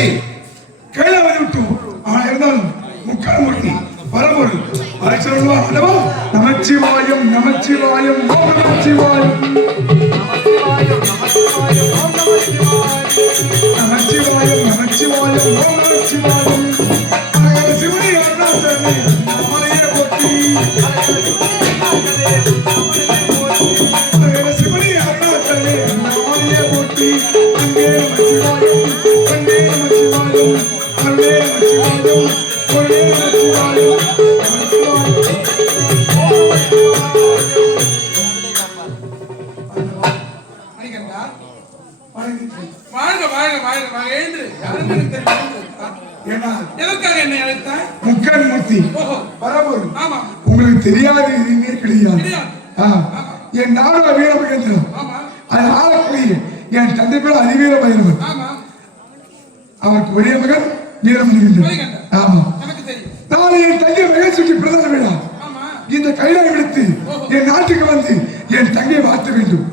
சரி கைலாவதி விட்டு ஆனா இருந்தாலும் முக்காமூர்த்தி பரம்பொருள் அதை சொல்லுவா அல்லவா நமச்சிவாயம் நமச்சிவாயம் ஓம் நமச்சிவாயம் நமச்சிவாயம் நமச்சிவாயம் ஓம் நமச்சிவாயம் சிவனி அருணாச்சலனே நாமனையே போற்றி சிவனி அருணாச்சலனே நாமனையே போற்றி அங்கே நமச்சிவாயம் அங்கே நமச்சிவாயம் அங்கே நமச்சிவாயம் ஒரே நமச்சிவாயம் வாழ்க வாழ்க வாழ்க வாழ்க எழுந்து எதற்காக என்னை அழைத்தாய்? முக்கன் மூர்த்தி பரம்பொருள். உங்களுக்கு தெரியாது இதுன்னே கிடையாது. என் நாடு வீரமகேந்திரம். அது ஆளக்கூடிய என் தந்தை பேர் அதிவீர பைரவர். அவருக்கு ஒரே மகன் வீரமகேந்திரன். ஆமா நாளை என் தங்கை மகேஸ்வரி பிரதான விழா. இந்த கைலாயம் எடுத்து என் நாட்டுக்கு வந்து என் தங்கையை வாழ்த்த வேண்டும்.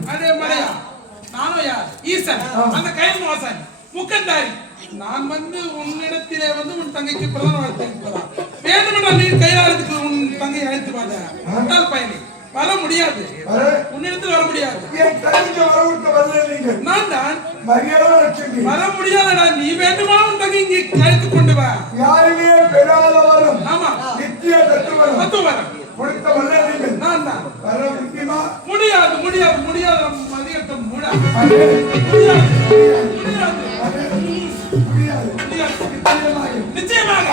அந்த கைலாசன் முக்கந்தாரி நான் வந்து உன்னிடத்திலே வந்து உன் தங்கைக்கு பிரதான வாழ்த்து வேண்டுமென்றால் நீ கைலாயத்துக்கு உன் தங்கை அழைத்து வாங்க பயணி வர முடியாது உன்னிடத்தில் வர முடியாது நான் தான் வர முடியாதடா நீ வேண்டுமா உன் தங்கை இங்கே அழைத்து கொண்டு வா யாருமே பெறாதவரும் ஆமா நித்திய தத்துவரம் நான் தான் முடியாது முடியாது முடியாது மதியட்டம் நிச்சயமாக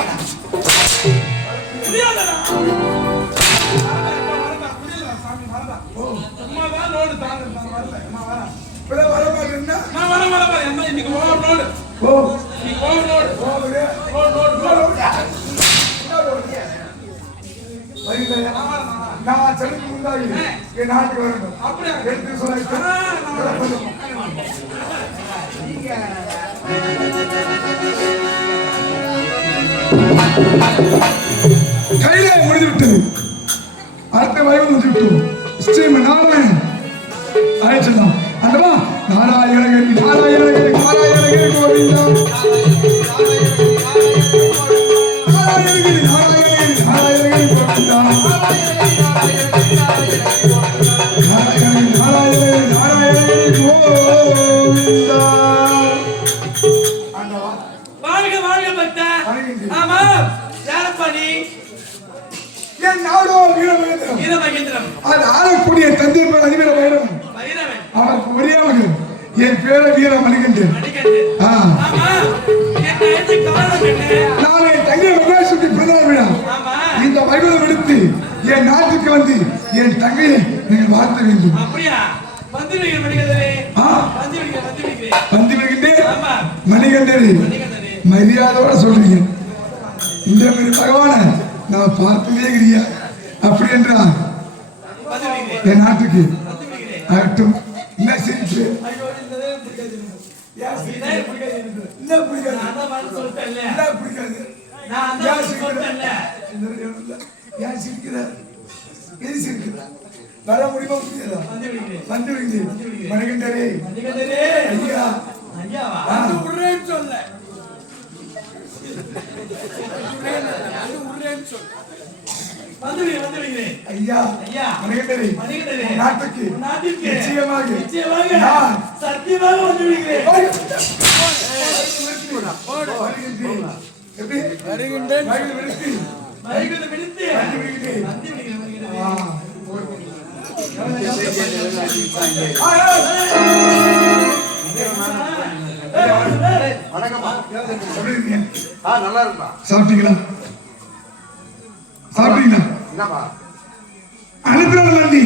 முடியாதடா சும்மாதான் லோடு தாங்க நான் வரேன் என்ன இன்னைக்கு ஓவர் லோடு ஓவர் லோடு நான் செலுத்தி முன்னாடி என் நாட்டுக்கு வரணும் அப்படியே எடுத்து கைலாயம் முடிந்துவிட்டது அடுத்த வயது முடிந்துவிட்டோம் ஸ்ரீம நாராயணன் அழைச்சலாம் அல்லவா நாராயணகிரி நாராயணகிரி நாராயணகிரி கோவிந்தா நாராயணகிரி நாராயணகிரி நாராயணகிரி கோவிந்தா நாராயணகிரி நாராயணகிரி நாராயணகிரி கோவிந்தா வாழ்க வாழ்க பக்தா ஆமா யாரப்பா நீ என் நாடோ வீரமகேந்திரம் அது ஆளக்கூடிய தந்தை பேர் அதிவீர பைரவன் அவருக்கு ஒரே மகன் என் பேர வீர மணிகண்டன் நான் என் தங்கை மகேஸ்வரி பிரதான விழா இந்த வைகுண்டம் எடுத்து என் நாட்டுக்கு வந்து என் தங்கையை நீங்கள் வாழ்த்த வேண்டும் வந்து விடுகின்றேன் மணிகண்டரே மரியாதையோட சொல்றீங்க இந்த மாதிரி பகவான நான் பார்த்ததே கிடையாது அப்படி என்றால் என் நாட்டுக்கு ஆகட்டும் என்ன சிரிப்பு வர முடியுமா முடியாதா வந்து மணிகண்டரே ஐயா சொல்ல ஐயா மணிகண்டரே நாட்டுக்கு நிச்சயமாக சத்தியமாக வந்து வருகின்றேன் நல்லா இருக்கா சாப்பிட்டீங்களா என்னப்பா அனுப்பின வண்டி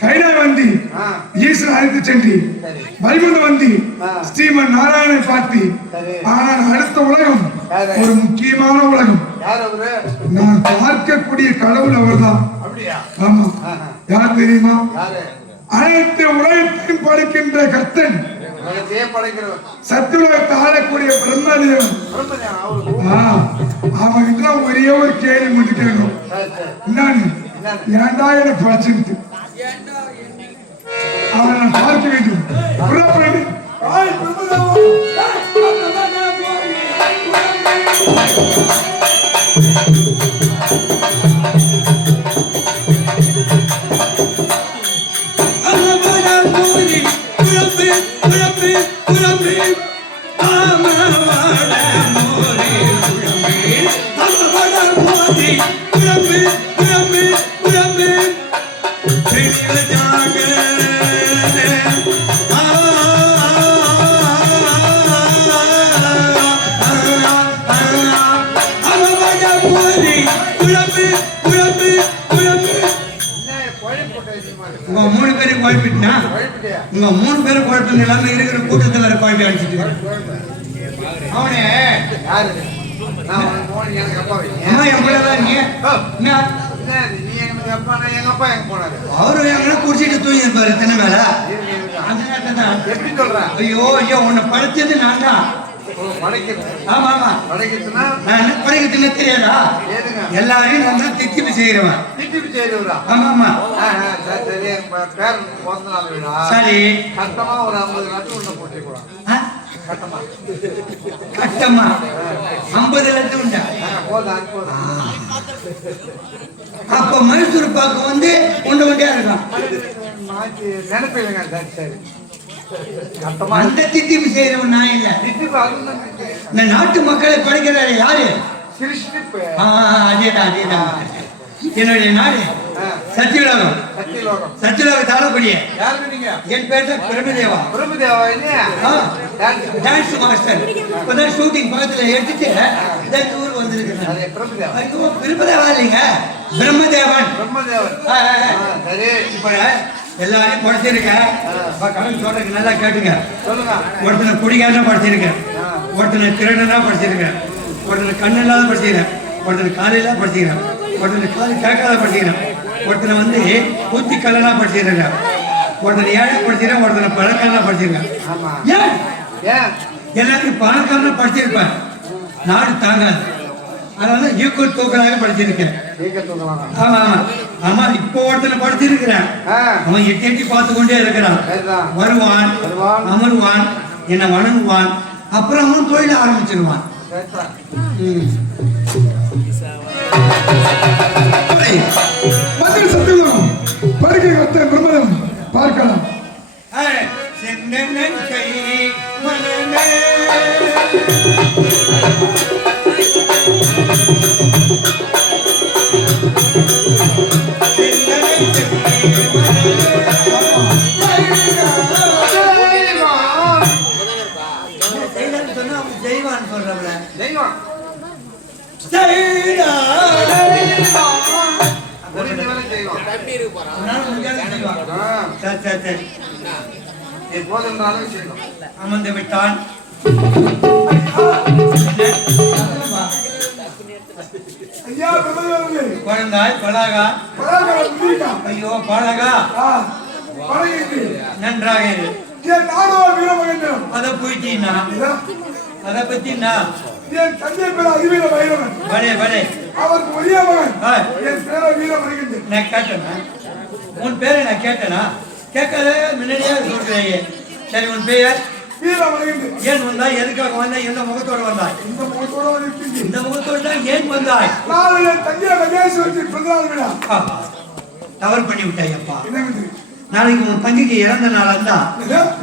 கைலாய வண்டி ஈஸ்வரன் அழைத்து சென்று வைகுண்ட வண்டி ஸ்ரீமன் நாராயணனை பார்த்து ஆனால் அடுத்த உலகம் ஒரு முக்கியமான உலகம் நான் பார்க்கக்கூடிய கடவுள் அவர்தான் ஆமா யார் தெரியுமா அனைத்து உலகத்தையும் படைக்கின்ற கர்த்தன் சத்துலகத்தை ஆளக்கூடிய பிரம்மதேவன் அவன்கிட்ட ஒரே ஒரு கேள்வி மட்டும் கேட்கணும் என்னன்னு ஏண்டா எனக்கு படைச்சிருக்கு அவனை நான் பார்க்க வேண்டும் குழம்பு குழம்பு ஆமவட மோரே குழம்பு ஆமவட மோரே குழம்பு குழம்பு குழம்பு செங்கலஜாக ஆமவட மோரே குழம்பு குழம்பு குழம்பு. உங்க 3 பேரும் குழப்பிட்டுனா உங்க 3 பேரும் குழப்பம் இல்லாம இருக்கிற கூட்டத்தை வேற குழப்பி அடிச்சுட்டு அவனே அம்மா என் பிள்ளைதான் நீ அவரு எங்கன்னா குடிச்சிட்டு தூங்கி இருப்பாரு எத்தனை வேலை அந்த நேரத்தை தான் எப்படி சொல்றேன்? ஐயோ ஐயோ உன்னை படைச்சது நான் தான். ஆமா ஆமா படைக்கிறதுனா நான் என்ன படைக்கிறதுன்னு தெரியாதா? ஏதுங்க? எல்லாரையும் நான் தான் திட்டிப்பு செய்யறவன். திட்டிப்பு செய்யறவரா? ஆமா ஆமா சரி பேர் பிறந்த நாள் விடா சரி கட்டமா ஒரு 50 லட்சம் உள்ள போட்டு போறான். கட்டமா கட்டமா 50 லட்சம் உண்டா? போதான் போதான். அப்ப மைசூர் பாக்கு வந்து உண்ட வண்டியா இருக்கும். மாற்றி நினைப்பில்லைங்க. சரி சரி கட்டமா அந்த திட்டிப்பு செய்யறவன் நான் இல்ல. திட்டிப்பு அதுதான் இந்த நாட்டு மக்களை படைக்கிறாரு யாரு? சிரிஷ்டிப்பு. அதேதான் அதேதான். என்னுடைய நாடு சத்தியலோகம். சத்தியலோகம். சத்தியலோகம் தாழக்கூடிய யாருக்கு நீங்க? என் பேர் தான் பிரபுதேவா. பிரபுதேவா இல்லையா? Dance master. இப்பதான் ஷூட்டிங் பக்கத்துல எடுத்துட்டு இந்த ஊர் வந்திருக்கிறேன். அது பிரபுதேவா. ஐயோ பிரபுதேவா இல்லைங்க, பிரம்மதேவன். பிரம்மதேவன். சரி இப்ப எல்லாரையும் படிச்சிருக்கேன். கடன் சொல்றதுக்கு நல்லா கேட்டுங்க. சொல்லுங்க. ஒருத்தனை குடிகாரனா படிச்சிருக்கேன், ஒருத்தனை திருடனா படிச்சிருக்கேன், ஒருத்தனை கண்ணு இல்லாத படிச்சிருக்கேன், ஒருத்தனை காலையில படிச்சிருக்கேன், ஒருத்தனை காலு கேட்காத படிச்சிருக்கேன், ஒருத்தனை வந்து ஊத்தி கல்லனா படிச்சிருக்கேன், ஒருத்தனை ஏழை படிச்சிருக்கேன், ஒருத்தனை பணக்காரனா படிச்சிருக்கேன். ஆமா. ஏன் ஏன் எல்லாத்தையும் பணக்காரனா படிச்சிருப்பேன், நாடு தாங்காது. அதனால ஈக்குவல் தூக்கலாக படிச்சிருக்கேன். ஆமா ஆமா ஆமா. இப்போ ஒருத்தனை படிச்சிருக்கிறேன், அவன் எட்டி எட்டி பார்த்து கொண்டே இருக்கிறான். வருவான், அமருவான், என்னை வணங்குவான், அப்புறம் அவன் தொழில ஆரம்பிச்சிருவான். மந்திரி சத்தியம் படுக்கை கத்த பிரம்மதம் பார்க்கலாம். ஜெய்வான் சொல்றவள தெய்வம் அமர்ந்து விட்டான். ஐயா பிரம்மதேவனே, குழந்தாய் பலாகா. ஐயோ பலாகா நன்றாக இரு. என் நாடோ வீரமகேந்திரம். அதை போயிட்டீன்னா அதை பத்தினா என் தந்தை பேர் அதிவீர பைரவன். பலே பலே. அவருக்கு ஒரே மகன் என் பேர வீரமகேந்திரன். நான் கேட்டேனா உன் பேரை? நான் கேட்டேனா? கேட்காத முன்னாடியே சொல்றேன். சரி உன் பெயர்? வீரமகேந்திரன். ஏன் வந்தாய்? எதுக்காக வந்தாய்? எந்த முகத்தோடு வந்தாய்? இந்த முகத்தோட வந்து இந்த முகத்தோடு தான் ஏன் வந்தாய்? நாளை என் தந்தை மகேஸ்வரத்தின் பிறந்தநாள் விழா. தவறு பண்ணி விட்டாய் அப்பா. என்ன மந்திரி? நாளைக்கு உன் தங்கிக்கு இறந்த நாளா இருந்தா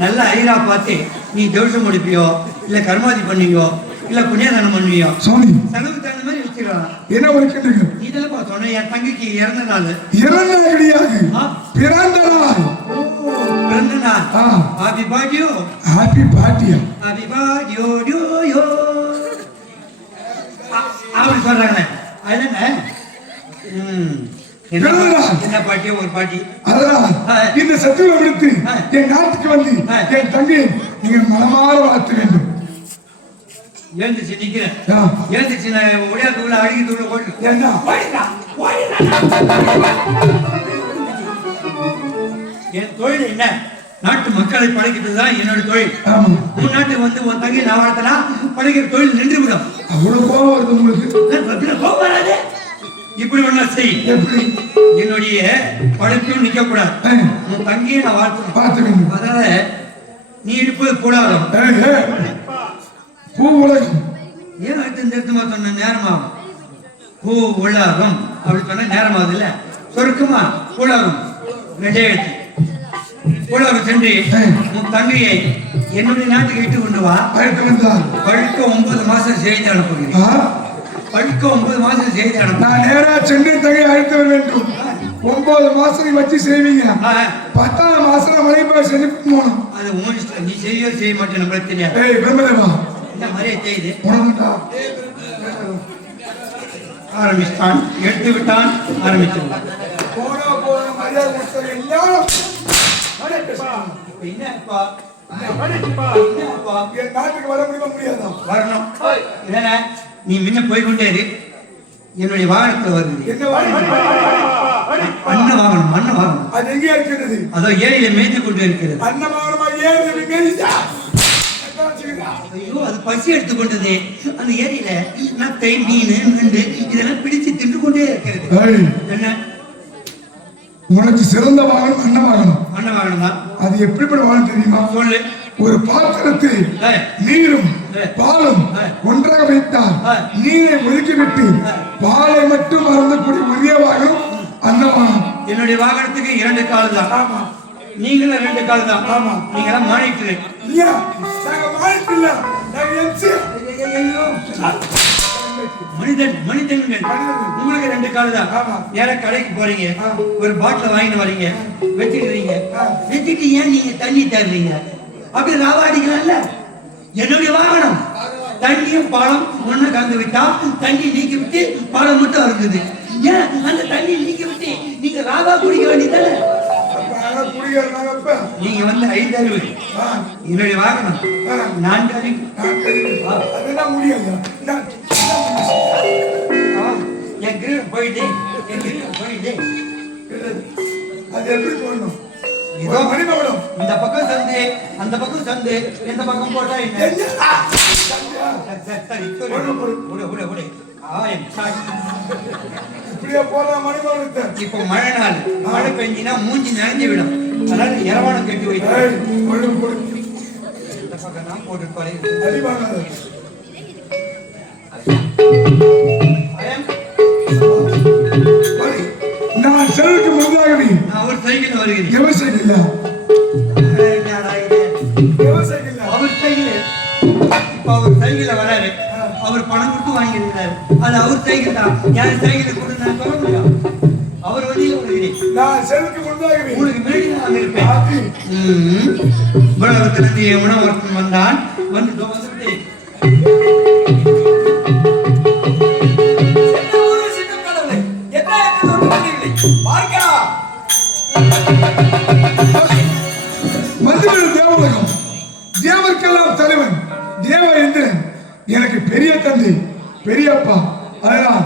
நல்ல ஐரா பார்த்து நீ தோஷம் முடிப்பியோ, இல்ல கர்மாதி பண்ணுவியோ, இல்ல புண்ணியதானம் பண்ணுவியோ. சுவாமி செலவு தகுந்த மாதிரி வச்சுக்கலாம். என்ன ஒரு கேட்டுங்க? இதெல்லாம் சொன்ன என் தங்கிக்கு இறந்த நாள். இறந்த நாள் கிடையாது, பிறந்த நாள். பிறந்த நாள். Happy birthday. ஹாப்பி பார்ட்டியா? ஹாப்பி பர்த்டே யோ அப்படி சொல்றாங்களே அதுதானே. என்ன பாட்டி? ஒரு பாட்டி. அதனால் இந்த சத்துவ விடுத்து என் நாட்டுக்கு வந்து என் தங்கை நீங்க மனமாற வாழ்த்த வேண்டும். எழுந்துச்சு நிக்கிறேன். எழுந்துச்சு நான் ஒடியா தூள அடிக்க தூள போட்டு என் தொழில் என்ன? நாட்டு மக்களை படைக்கிறது தான் என்னோட தொழில். உன் நாட்டுக்கு வந்து உன் தங்கை நான் வளர்த்தனா படைக்கிற தொழில் நின்று விடும். அவ்வளவு கோபம் வருது உங்களுக்கு? கோபம் வராது. இப்படி ஒண்ணா செய். என்னுடைய படைப்பும் நிக்க கூடாது. உன் தங்கியை நான் பார்த்து வேண்டும். அதனால நீ இருப்பது கூடாது. பூ உலகம் ஏன் நிறுத்தமா சொன்ன நேரமாகும். பூ உலகம் அப்படி சொன்ன நேரமாகுது இல்ல. சொருக்குமா உலகம் ரெண்டே எழுத்து. உலக சென்று உன் தங்கையை என்னுடைய நாட்டுக்கு இட்டு கொண்டு வா. அழைத்து வந்தார். பழுக்க 9 மாசம் செய்தி அனுப்புகிறேன். பழுக்க 9 மாசம் செய்தி அனுப்பு. நான் நேரா சென்னை தங்கை அழைத்து வர வேண்டும். 9 மாசம் வச்சு செய்வீங்க. 10ஆம் மாசம் மலைப்பாய் செஞ்சு போகணும். அது உன் இஷ்டம். நீ செய்ய மாட்டேன் நம்மளுக்கு தெரியாது. ஏய் பிரம்மதேவா, என்ன மாதிரியே செய்யுது. உனக்குண்டா ஆரம்பித்தான், எடுத்து விட்டான், ஆரம்பித்தான். போனா போன மரியாதை கொடுத்தது எல்லாரும் என்னப்பா என் நாட்டுக்கு வர முடியுமா முடியாதா? வரணும். இல்லைன்னா நீ முன்ன போய்கொண்டே இரு. என்னுடைய வாகனத்துல வருது. என்ன வாங்கணும்? அண்ணன் வாங்கணும், மண்ணை வாங்கணும். அது எங்கே இருக்கிறது? அதோ ஏரியில மேய்ந்து கொண்டு இருக்கிறது. அண்ணன் வாங்கணுமா? ஏரி மேய்ச்சா ஐயோ, அது பசி எடுத்து கொண்டது. அந்த ஏரியில நத்தை, மீன், நண்டு இதெல்லாம் பிடிச்சு தின்று கொண்டே இருக்கிறது. என்ன உனக்கு சிறந்த வாகனம் அண்ணன் வாகனம். அண்ணன் வாங்கணும் தான். அது எப்படிப்பட்ட வாகனம் தெரியுமா? சொல்லு. ஒரு பாத்திரத்தில் நீரும் பாலும் ஒன்றாக வைத்தால் நீரை ஒதுக்கிவிட்டு பாலை மட்டும் மறந்தக்கூடிய ஒரே வாகனம் அண்ணன் வாகனம். என்னுடைய வாகனத்துக்கு 2 கால் தான். ஆமா, நீங்களும் 2 கால் தான். ஆமா, நீங்க எல்லாம் மானிட்டு. இல்லையா? நாங்க மானிட்டு இல்ல, நாங்க எம்சி. மனிதன்கள் உங்களுக்கு 2 கால் தான். ஆமா. நேரா கடைக்கு போறீங்க, ஒரு பாட்டில் வாங்கிட்டு வரீங்க, வச்சுக்கிறீங்க. வச்சுட்டு ஏன் நீங்க தண்ணி தர்றீங்க? அப்படி ராவாடிக்கலாம்ல. என்னுடைய வாகனம் தண்ணியும் பாலம் ஒண்ணு கலந்து விட்டா தண்ணி நீக்கி விட்டு பாலம் மட்டும் இருக்குது. ஏன் அந்த தண்ணி நீக்கி விட்டு நீங்க ராவா குடிக்க வேண்டியதானே? நீங்க வந்து 5 அறிவு, என்னுடைய வாகனம் 4 அறிவு. அதெல்லாம் முடியாது. என் கிரீடம் போயிட்டு அது எப்படி போடணும்? இதோ மணிமகுடம். இந்த பக்கம் சந்து, அந்த பக்கம் சந்து, இந்த பக்கம் போட்டா என்ன? இப்படியே போடலாம் மணிமகுடத்தை. இப்போ மழை நாள், மழை பெஞ்சினா மூஞ்சி நனைஞ்சு விடும். அதனால இரவானம் கட்டி வைத்து இந்த பக்கம் தான் போட்டு பாரு. நான் செல்லுக்கு முன்னாடி நான் ஒரு சைக்கிள் வருகிறேன். எவர் சைக்கிள்? அவர் சைக்கிள். இப்ப அவர் சைக்கிள்ல வராரு. அவர் பணம் கொடுத்து வாங்கியிருக்கிறாரு. அது அவர் சைக்கிள் தான். யார் சைக்கிள் கூட நான் சொல்ல முடியும். அவர் வழியில வருகிறேன். நான் செல்லுக்கு முன்னாடி உங்களுக்கு முன்னாடி நான் இருப்பேன். உலகத்திலிருந்து உணவர்த்தன் வந்தான். வந்துட்டு தேவலகம், தேவர்க்கெல்லாம் தலைவன் தேவேந்திரன் எனக்கு பெரிய தந்தை, பெரியப்பா. அதனால்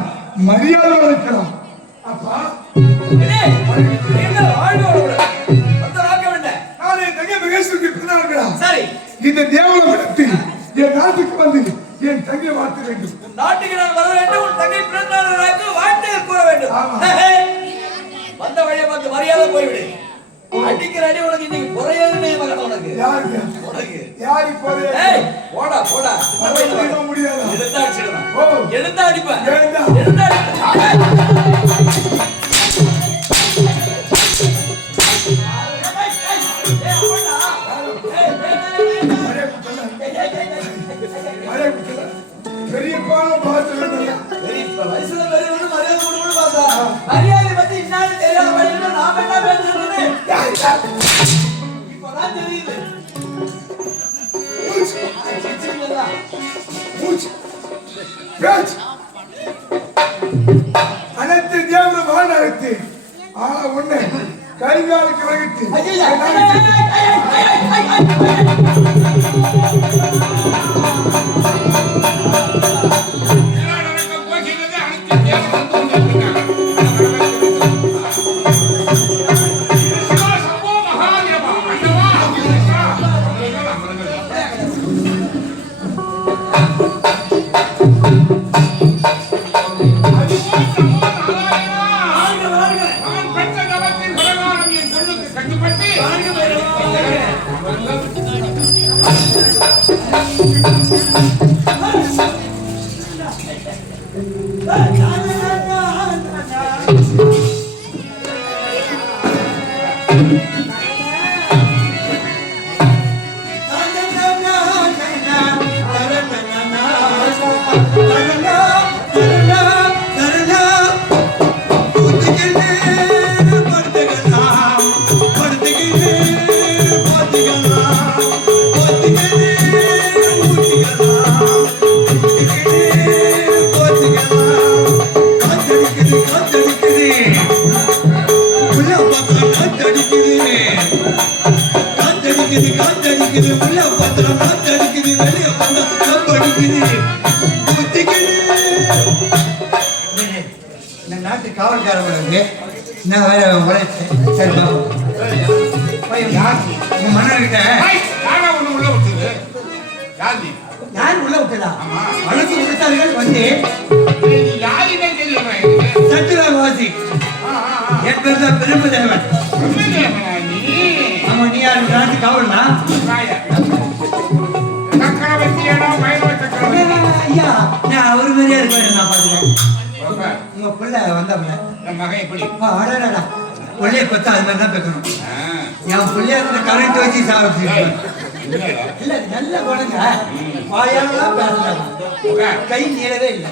மரியாதை அளிக்கலாம். அப்பா இந்த தேவலகத்தில் என் நாட்டுக்கு வந்து என் தங்கை வாழ்த்த வேண்டும். நாட்டுக்கு நான் வர வேண்டும். உன் தங்கை பிறந்தநாளுக்கு வாழ்த்து கூற வேண்டும். வந்த வழியை பார்த்து மரியாதை போய்விடு. அடிக்கிற அடி உனக்கு இன்னைக்கு குறையாதுனே மகன். உனக்கு யாருக்கு? உனக்கு யாரு போறே? ஏய் போடா போடா. அடிக்க முடியாது. எடுத்து அடிச்சிடுவேன். ஓ எடுத்து அடிப்பேன். எடுத்து பெரியப்பா பார்த்து வயசுல பெரியவனு மரியாதை கொடுக்கணும் பார்த்தா. மரியாதை பத்தி இன்னால தெரியாத வழியில நாம என்ன பேசுறது? இப்பதான் தெரியுது. அனைத்து தேவன வாழ் அழைத்து ஆனா ஒண்ணு கைகாலுக்கு வகித்து காத்தடிக்குது உள்ள பத்திரம் காத்தடிக்குது வெளிய படிக்குது இந்த நாட்டு காவல்காரங்களுக்கு நான் வேற உழைச்சேன் சரி உங்க மன்னர்கிட்ட யார் உள்ள விட்டதா வழக்கு கொடுத்தார்கள் வந்து சத்துரவாசி என் பேர் தான் பிரம்மதேவன் ஆமா நீ யாரு நாட்டு காவல்னா ஐயா நான் அவரு மாதிரியா இருப்பேன் நான் பாத்துக்கிறேன் உங்க பிள்ளை வந்தவங்க மகன் எப்படி அடடா பிள்ளைய கொத்தா அது மாதிரி தான் பேக்கணும் என் பிள்ளைய கரண்ட் வச்சு சாப்பிட்டு இல்ல நல்ல குழந்தை வாயாலாம் பேசலாம் கை நீளவே இல்லை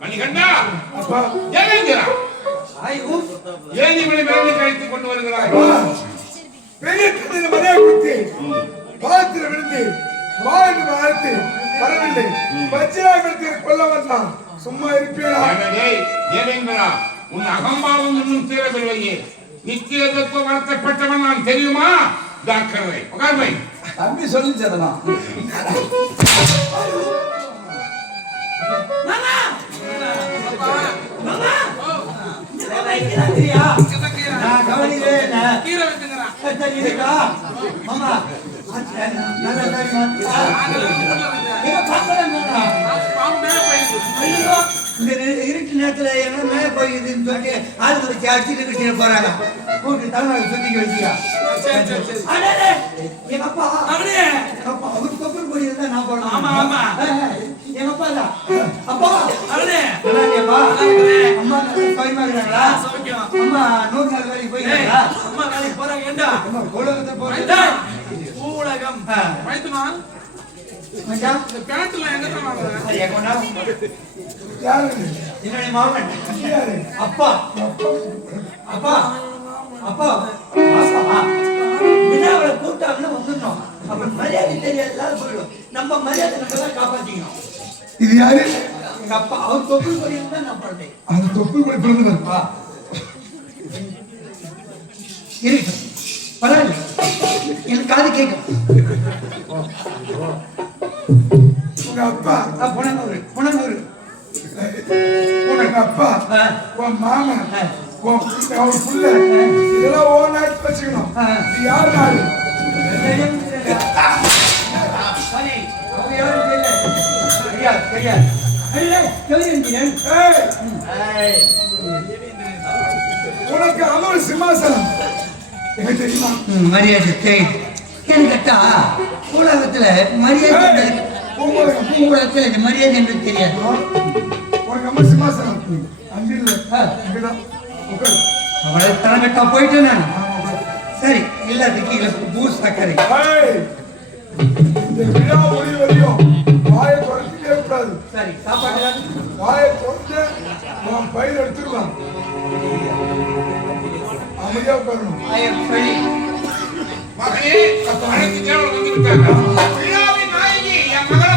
மணிகண்டா ஏன் இவனை மேலே கழித்துக் கொண்டு வருகிறாய் பெரிய கண்ணில் மலையை கொடுத்து பாலத்தில் விழுந்து வாழ்ந்து வாழ்த்து வரவில்லை பச்சையாகத்தை கொல்ல வந்தான் சும்மா இருப்பீரா ஏனென்றா உன் அகம்பாவம் இன்னும் தீரவில்லையே நித்தியதற்கு வளர்த்தப்பட்டவன் நான் தெரியுமா டாக்டரை உட்கார்வை தம்பி சொல்லி தரலாம் இருட்டு நேரத்துல என்ன மேல போயிருக்குன்னு சொல்லி ஆளுக்கு வச்சு அடிச்சுட்டு போறாங்க கூட்டு தலைமையை சுத்தி வச்சியா எங்க அப்பா அவரு தொப்பல் போய் இருந்தா நான் போடணும் ஆமா ஆமா எங்க அப்பா தான் அப்பா அவரு அம்மா போயிருக்காங்களா அம்மா 100 நாள் வேலைக்கு போயிருக்காங்களா அம்மா வேலைக்கு போறாங்க ஏண்டா அம்மா கோலகத்தை போறாங்க ஊலகம் மைத்துமா மச்சான் இந்த பேண்ட்ல எங்க தான் வாங்குறேன் அது எங்கனா யாரு என்னோட மாமன் யாரு அப்பா அப்பா அப்பா அப்பா வினாவளை கூட்டாங்கன்னு வந்துடணும் அப்புறம் மரியாதை தெரியாத போயிடும் நம்ம மரியாதை நம்ம தான் காப்பாற்றிக்கணும் இது யாரு எங்க அப்பா அவர் தொப்புள் கொடி தான் நான் பண்ணேன் அந்த தொப்புள் கொடி பிறந்ததா இருக்கு பரவாயில்ல எனக்கு காது கேட்கும் உங்க அப்பா புனங்கூர் உங்க அப்பா உன் மாமா அவர் புள்ள இதெல்லாம் ஓ நாட்டு வச்சுக்கணும் இது யார் நாடு உனக்கு அமர் சிம்மாசனம் எங்க தெரியுமா மரியாதை கேட்டா உலகத்துல மரியாதை உலகத்துல மரியாதை என்று தெரியாது உனக்கு அமர் சிம்மாசனம் அங்கில்ல இங்கதான் அவளை தலைமைட்டா போயிட்டு நான் சரி எல்லாத்துக்கும் பூஸ் சக்கரை இந்த விழா முடிவு வரையும் வாயை குறைச்சிட்டே கூடாது சரி சாப்பாடு வாயை குறைச்சு உன் பயிர் எடுத்துக்கலாம் அமைதியா உட்காரணும் மகனே அழைத்து தேவன் வந்து விட்டாங்க விழாவின் நாயகி என் மகளை